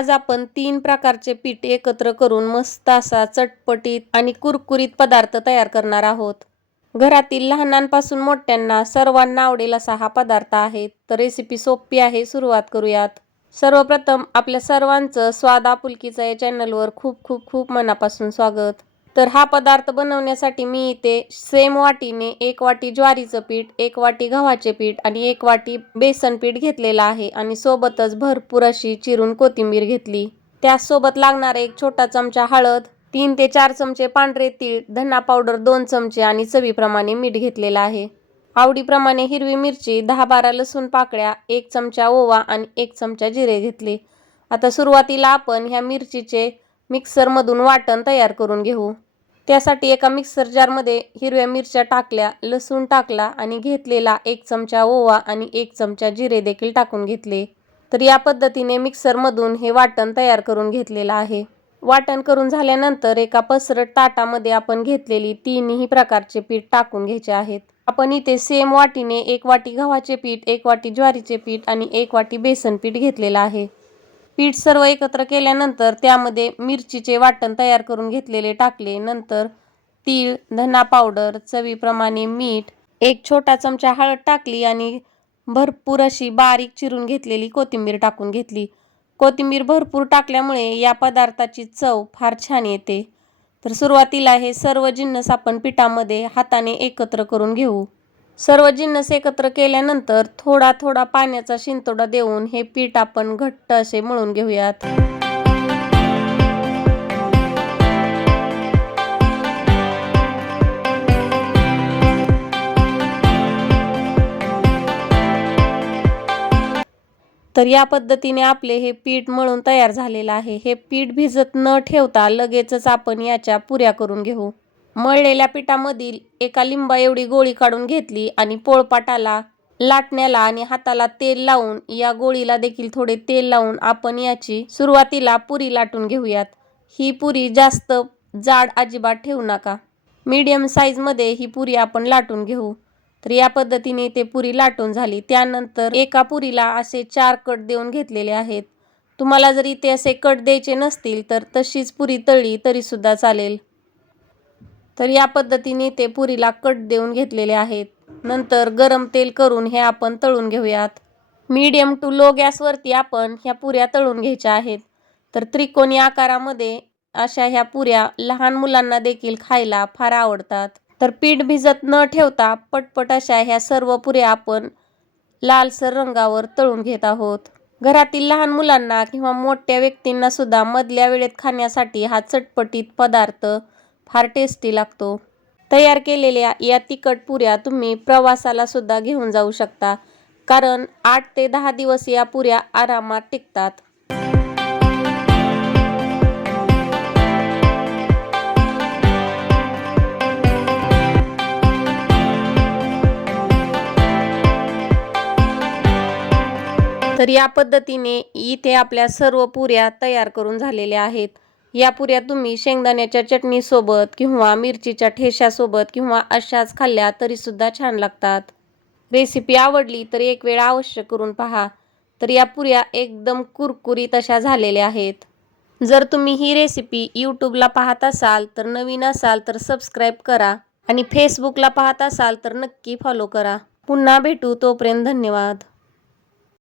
आज आपण 3 प्रकारचे पीठ एकत्र करून मस्त असा चटपटीत आणि कुरकुरीत पदार्थ तयार करणार आहोत। घरातील लहानांपासून मोठ्यांना सर्वांना आवडेल असा हा पदार्थ आहे। तर रेसिपी सोपी आहे, सुरुवात करूयात। सर्वप्रथम आपल्या सर्वांचं स्वाद आपुलकीचा या चॅनलवर खूप खूप खूप मनापासून स्वागत। तर हा पदार्थ बनवण्यासाठी मी इथे सेम वाटीने 1 वाटी ज्वारीचं पीठ, 1 वाटी गव्हाचे पीठ आणि 1 वाटी बेसन पीठ घेतलेला आहे आणि सोबतच भरपूर अशी चिरून कोथिंबीर घेतली। त्यासोबत लागणार 1 छोटा चमचा हळद, 3 ते 4 चमचे पांढरे तीळ, धना पावडर 2 चमचे आणि चवीप्रमाणे मीठ घेतलेला आहे। आवडीप्रमाणे हिरवी मिरची, 10-12 लसूण पाकळ्या, 1 चमचा ओवा आणि 1 चमचा जिरे घेतले। आता सुरुवातीला आपण ह्या मिरचीचे मिक्सरमधून वाटण तयार करून घेऊ। त्यासाठी एका मिक्सर जारमध्ये हिरव्या मिरच्या टाकल्या, लसूण टाकला आणि घेतलेला 1 चमचा ओवा आणि 1 चमचा जिरे देखील टाकून घेतले। तर या पद्धतीने मिक्सरमधून हे वाटण तयार करून घेतलेलं आहे। वाटण करून झाल्यानंतर एका पसरट ताटामध्ये आपण घेतलेली तिन्ही प्रकारचे पीठ टाकून घ्यायचे आहेत। आपण इथे सेम वाटीने 1 वाटी गव्हाचे पीठ, 1 वाटी ज्वारीचे पीठ आणि 1 वाटी बेसन पीठ घेतलेलं आहे। पीठ सर्व एकत्र केल्यानंतर त्यामध्ये मिरचीचे वाटण तयार करून घेतलेले टाकले। नंतर तीळ, धना पावडर, चवीप्रमाणे मीठ, 1 छोटा चमचा हळद टाकली आणि भरपूर अशी बारीक चिरून घेतलेली कोथिंबीर टाकून घेतली। कोथिंबीर भरपूर टाकल्यामुळे या पदार्थाची चव फार छान येते। तर सुरुवातीला हे सर्व जिन्नस आपण पिठामध्ये हाताने एकत्र करून घेऊ। सर्व जिन्नस एकत्र केल्यानंतर थोडा थोडा पाण्याचा शिंतोडा देऊन हे पीठ आपण घट्ट असे मळून घेऊयात। तर या पद्धतीने आपले हे पीठ मळून तयार झालेलं आहे। हे पीठ भिजत न ठेवता लगेचच आपण याच्या पुऱ्या करून घेऊ। मळलेल्या पिठामधील एका लिंबा एवढी गोळी काढून घेतली आणि पोळपाटाला, लाटण्याला आणि हाताला तेल लावून या गोळीला देखील थोडे तेल लावून आपण याची सुरुवातीला पुरी लाटून घेऊयात। ही पुरी जास्त जाड अजिबात ठेवू नका। मीडियम साईजमध्ये ही पुरी आपण लाटून घेऊ। तर या पद्धतीने ते पुरी लाटून झाली। त्यानंतर एका पुरीला असे 4 कट देऊन घेतलेले आहेत। तुम्हाला जर इथे असे कट द्यायचे नसतील तर तशीच पुरी तळली तरी सुद्धा चालेल। तर या पद्धतीने ते पुरीला कट देऊन घेतलेले आहेत। नंतर गरम तेल करून हे आपण तळून घेऊयात। मीडियम टू लो गॅसवरती आपण ह्या पुऱ्या तळून घ्यायच्या आहेत। तर त्रिकोणी आकारामध्ये अशा ह्या पुऱ्या लहान मुलांना देखील खायला फार आवडतात। तर पीठ भिजत न ठेवता पटपट अशा ह्या सर्व पुऱ्या आपण लालसर रंगावर तळून घेत आहोत। घरातील लहान मुलांना किंवा मोठ्या व्यक्तींना सुद्धा मधल्या वेळेत खाण्यासाठी हा चटपटीत पदार्थ फार टेस्टी लागतो। तयार केलेल्या या तिखट पुऱ्या तुम्ही प्रवासाला सुद्धा घेऊन जाऊ शकता, कारण 8 ते 10 दिवस या पुऱ्या आरामात टिकतात। तर या पद्धतीने इथे आपल्या सर्व पुऱ्या तयार करून झालेल्या आहेत। या पुऱ्या तुम्ही शेंगदाण्याच्या चटणी सोबत किंवा मिरचीच्या ठेच्यासोबत किंवा अशाच खाल्ल्या तरी सुद्धा छान लागतात। रेसिपी आवडली तर एक वेळ अवश्य करून पहा। तर या पुऱ्या एकदम कुरकुरीत अशा झालेल्या आहेत। जर तुम्ही ही रेसिपी यूट्यूबला पाहत असाल तर नवीन असाल तर सबस्क्राईब करा आणि फेसबुकला पाहत असाल तर नक्की फॉलो करा। पुन्हा भेटू, तोपर्यंत धन्यवाद।